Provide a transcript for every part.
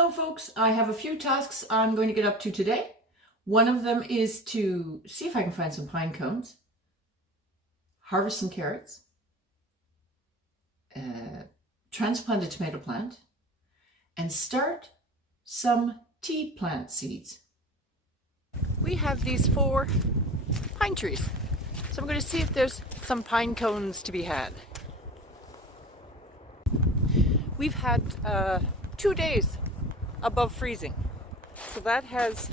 Hello folks, I have a few tasks I'm going to get up to today. One of them is to see if I can find some pine cones, harvest some carrots, transplant a tomato plant, and start some tea plant seeds. We have these 4 pine trees, so I'm going to see if there's some pine cones to be had. We've had 2 days above freezing, so that has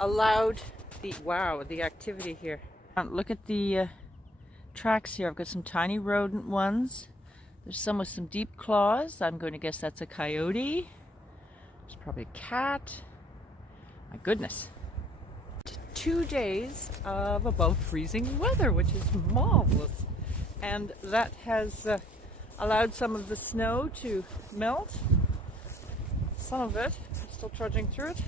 allowed the activity here. Look at the tracks here. I've got some tiny rodent ones. There's some with some deep claws. I'm going to guess that's a coyote. There's probably a cat. My goodness. 2 days of above freezing weather, which is marvelous, and that has allowed some of the snow to melt. Some of it, I'm still trudging through it.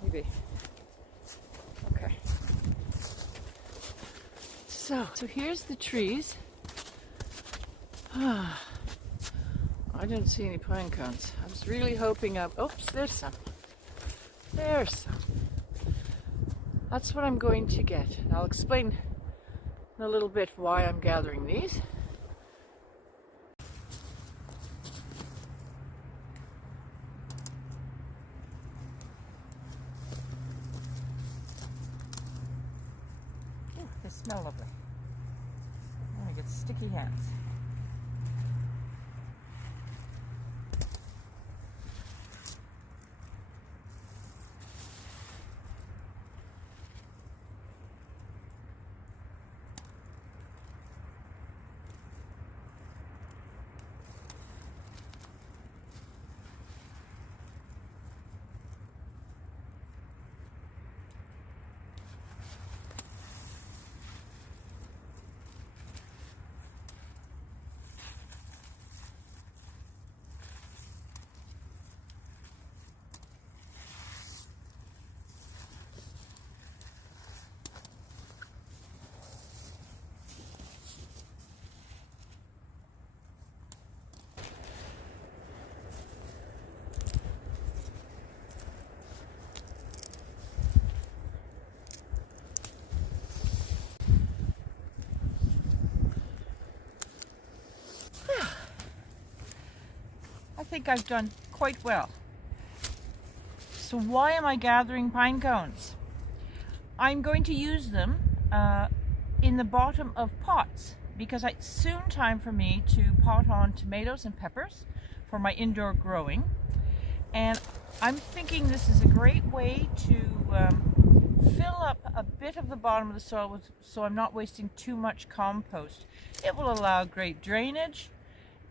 Maybe. Okay. So here's the trees. I didn't see any pine cones. I was really hoping oops, there's some. There's some. That's what I'm going to get. And I'll explain in a little bit why I'm gathering these. They smell lovely. I get sticky hands. I think I've done quite well. So why am I gathering pine cones? I'm going to use them in the bottom of pots because it's soon time for me to pot on tomatoes and peppers for my indoor growing. And I'm thinking this is a great way to fill up a bit of the bottom of the soil so I'm not wasting too much compost. It will allow great drainage,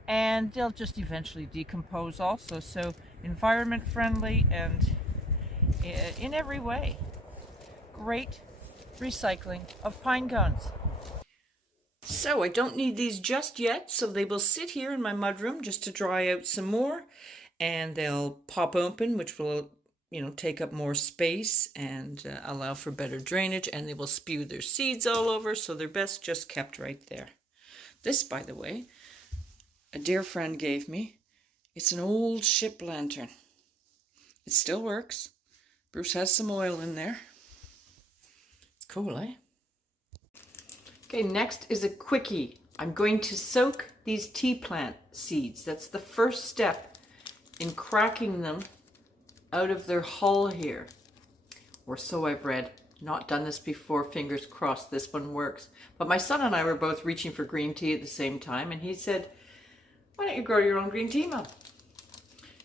and they'll just eventually decompose also, so environment friendly and in every way. Great recycling of pine cones. So I don't need these just yet, so they will sit here in my mudroom just to dry out some more, and they'll pop open, which will take up more space and allow for better drainage, and they will spew their seeds all over, so they're best just kept right there. This, by the way, a dear friend gave me. It's an old ship lantern. It still works. Bruce has some oil in there. It's cool, eh? Okay, next is a quickie. I'm going to soak these tea plant seeds. That's the first step in cracking them out of their hull here. Or so I've read. Not done this before, fingers crossed this one works. But my son and I were both reaching for green tea at the same time, and he said, why don't you grow your own green tea, Mom?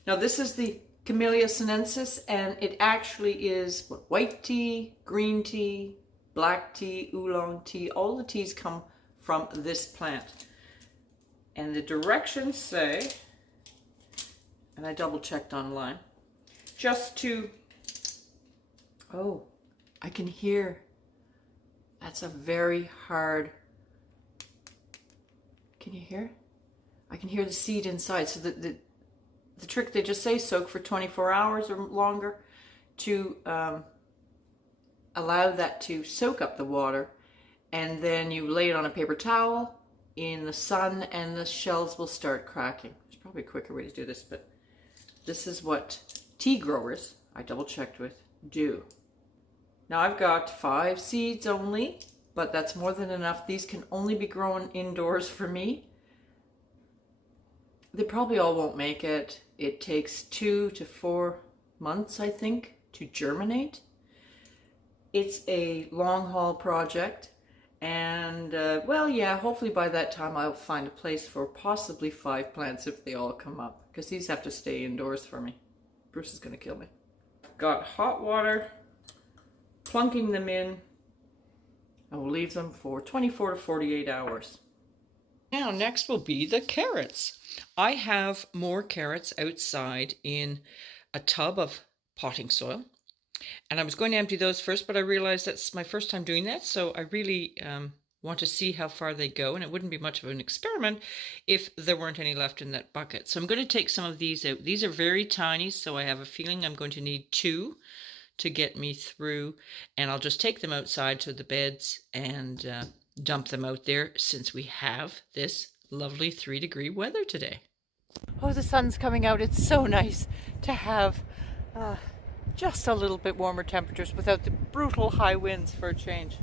Now this is the Camellia sinensis, and it actually is white tea, green tea, black tea, oolong tea. All the teas come from this plant. And the directions say, and I double checked online, just to, oh, I can hear, that's a very hard, can you hear? I can hear the seed inside. So the trick, they just say soak for 24 hours or longer to allow that to soak up the water, and then you lay it on a paper towel in the sun and the shells will start cracking. There's probably a quicker way to do this, but this is what tea growers, I double checked with, do. Now I've got 5 seeds only, but that's more than enough. These can only be grown indoors for me. They probably all won't make it. It takes 2 to 4 months, I think, to germinate. It's a long haul project, and well, yeah, hopefully by that time I'll find a place for possibly 5 plants if they all come up, because these have to stay indoors for me. Bruce is going to kill me. Got hot water, plunking them in, and we'll leave them for 24 to 48 hours. Now next will be the carrots. I have more carrots outside in a tub of potting soil. And I was going to empty those first, but I realized that's my first time doing that, so I really want to see how far they go, and it wouldn't be much of an experiment if there weren't any left in that bucket. So I'm going to take some of these out. These are very tiny, so I have a feeling I'm going to need 2 to get me through, and I'll just take them outside to the beds and dump them out there since we have this lovely 3-degree weather today. Oh, the sun's coming out. It's so nice to have just a little bit warmer temperatures without the brutal high winds for a change.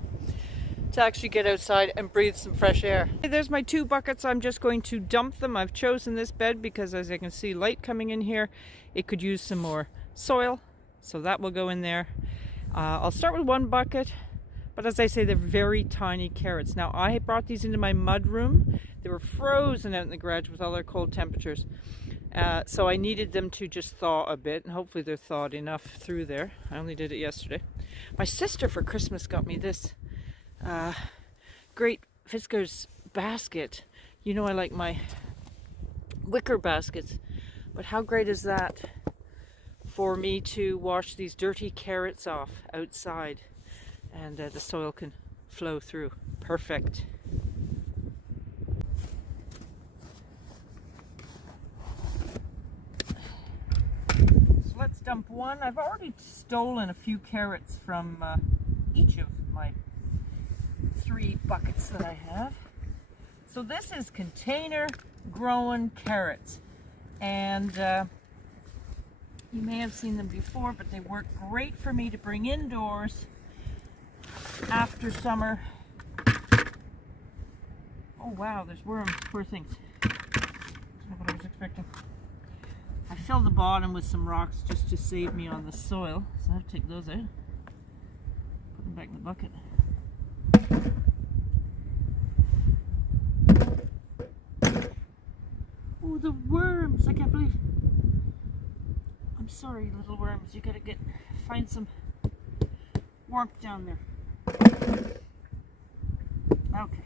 To actually get outside and breathe some fresh air. There's my 2 buckets. I'm just going to dump them. I've chosen this bed because, as you can see, light coming in here. It could use some more soil, so that will go in there. I'll start with 1 bucket, but as I say, they're very tiny carrots. Now, I brought these into my mud room. They were frozen out in the garage with all their cold temperatures. So I needed them to just thaw a bit, and hopefully they're thawed enough through there. I only did it yesterday. My sister for Christmas got me this great Fiskars basket. You know I like my wicker baskets, but how great is that for me to wash these dirty carrots off outside, and the soil can flow through. Perfect. Let's dump 1. I've already stolen a few carrots from each of my 3 buckets that I have. So this is container growing carrots, and you may have seen them before, but they work great for me to bring indoors after summer. Oh wow, there's worms, poor things. That's not what I was expecting. I filled the bottom with some rocks just to save me on the soil, so I have to take those out, put them back in the bucket. Oh, the worms! I can't believe. I'm sorry, little worms. You gotta find some warmth down there. Okay.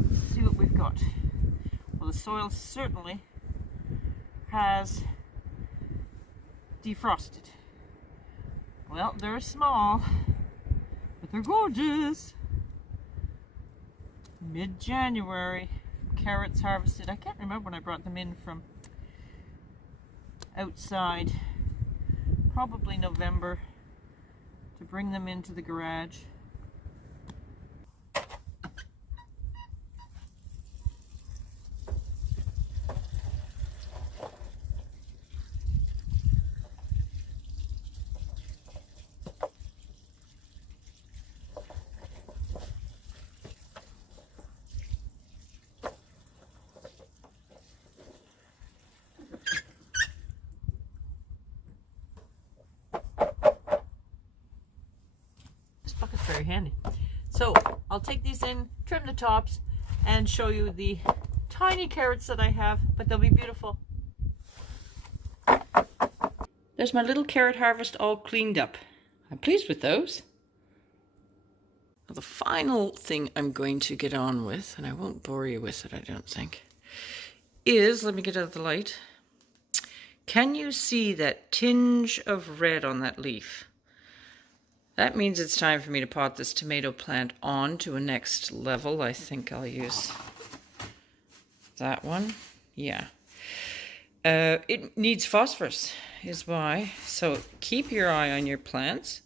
Let's see what we've got. Well, the soil certainly has defrosted. Well, they're small, but they're gorgeous. Mid-January, carrots harvested. I can't remember when I brought them in from outside. Probably November, to bring them into the garage. Very handy. So I'll take these in, trim the tops, and show you the tiny carrots that I have, but they'll be beautiful. There's my little carrot harvest all cleaned up. I'm pleased with those. Now, the final thing I'm going to get on with, and I won't bore you with it, I don't think, is, let me get out of the light. Can you see that tinge of red on that leaf? That means it's time for me to pot this tomato plant on to a next level. I think I'll use that one. Yeah. It needs phosphorus is why. So keep your eye on your plants.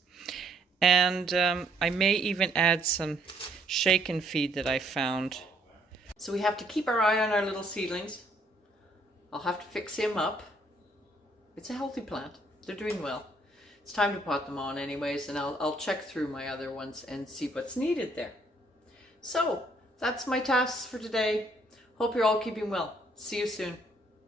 And I may even add some shaken feed that I found. So we have to keep our eye on our little seedlings. I'll have to fix him up. It's a healthy plant. They're doing well. It's time to pot them on anyways, and I'll check through my other ones and see what's needed there. So that's my tasks for today. Hope you're all keeping well. See you soon.